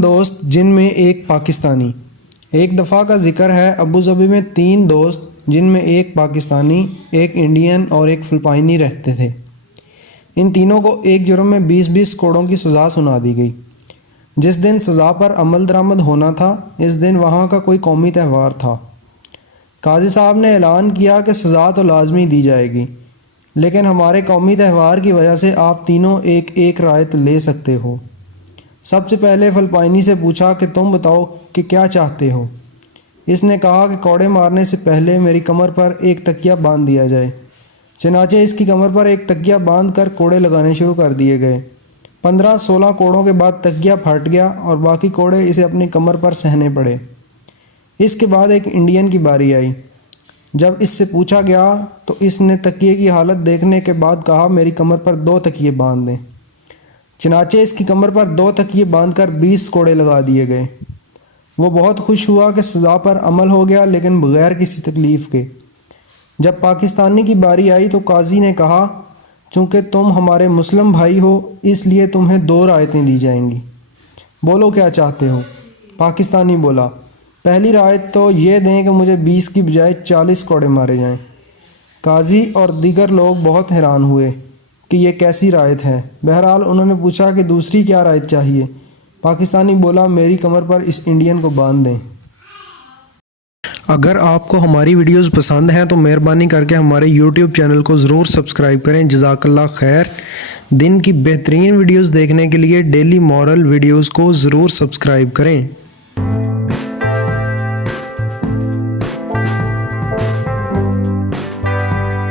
تین دوست جن میں ایک پاکستانی۔ ایک دفعہ کا ذکر ہے، ابوظبی میں تین دوست جن میں ایک پاکستانی، ایک انڈین اور ایک فلپائنی رہتے تھے۔ ان تینوں کو ایک جرم میں 20 کوڑوں کی سزا سنا دی گئی۔ جس دن سزا پر عمل درآمد ہونا تھا، اس دن وہاں کا کوئی قومی تہوار تھا۔ قاضی صاحب نے اعلان کیا کہ سزا تو لازمی دی جائے گی، لیکن ہمارے قومی تہوار کی وجہ سے آپ تینوں ایک ایک رعایت لے سکتے ہو۔ سب سے پہلے فلپائنی سے پوچھا کہ تم بتاؤ کہ کیا چاہتے ہو۔ اس نے کہا کہ کوڑے مارنے سے پہلے میری کمر پر ایک تکیہ باندھ دیا جائے۔ چنانچہ اس کی کمر پر ایک تکیہ باندھ کر کوڑے لگانے شروع کر دیے گئے۔ 15-16 کوڑوں کے بعد تکیہ پھٹ گیا اور باقی کوڑے اسے اپنی کمر پر سہنے پڑے۔ اس کے بعد ایک انڈین کی باری آئی۔ جب اس سے پوچھا گیا تو اس نے تکیے کی حالت دیکھنے کے بعد کہا میری کمر پر 2 تکیے باندھ دیں۔ چنانچہ اس کی کمر پر 2 تکیے باندھ کر 20 کوڑے لگا دیے گئے۔ وہ بہت خوش ہوا کہ سزا پر عمل ہو گیا، لیکن بغیر کسی تکلیف کے۔ جب پاکستانی کی باری آئی تو قاضی نے کہا چونکہ تم ہمارے مسلم بھائی ہو اس لیے تمہیں 2 رعایتیں دی جائیں گی۔ بولو کیا چاہتے ہو؟ پاکستانی بولا، پہلی رعایت تو یہ دیں کہ مجھے 20 کی بجائے 40 کوڑے مارے جائیں۔ قاضی اور دیگر لوگ بہت حیران ہوئے کہ یہ کیسی رعایت ہے۔ بہرحال انہوں نے پوچھا کہ دوسری کیا رعایت چاہیے؟ پاکستانی بولا، میری کمر پر اس انڈین کو باندھ دیں۔ اگر آپ کو ہماری ویڈیوز پسند ہیں تو مہربانی کر کے ہمارے یوٹیوب چینل کو ضرور سبسکرائب کریں۔ جزاک اللہ خیر۔ دن کی بہترین ویڈیوز دیکھنے کے لیے ڈیلی مورل ویڈیوز کو ضرور سبسکرائب کریں۔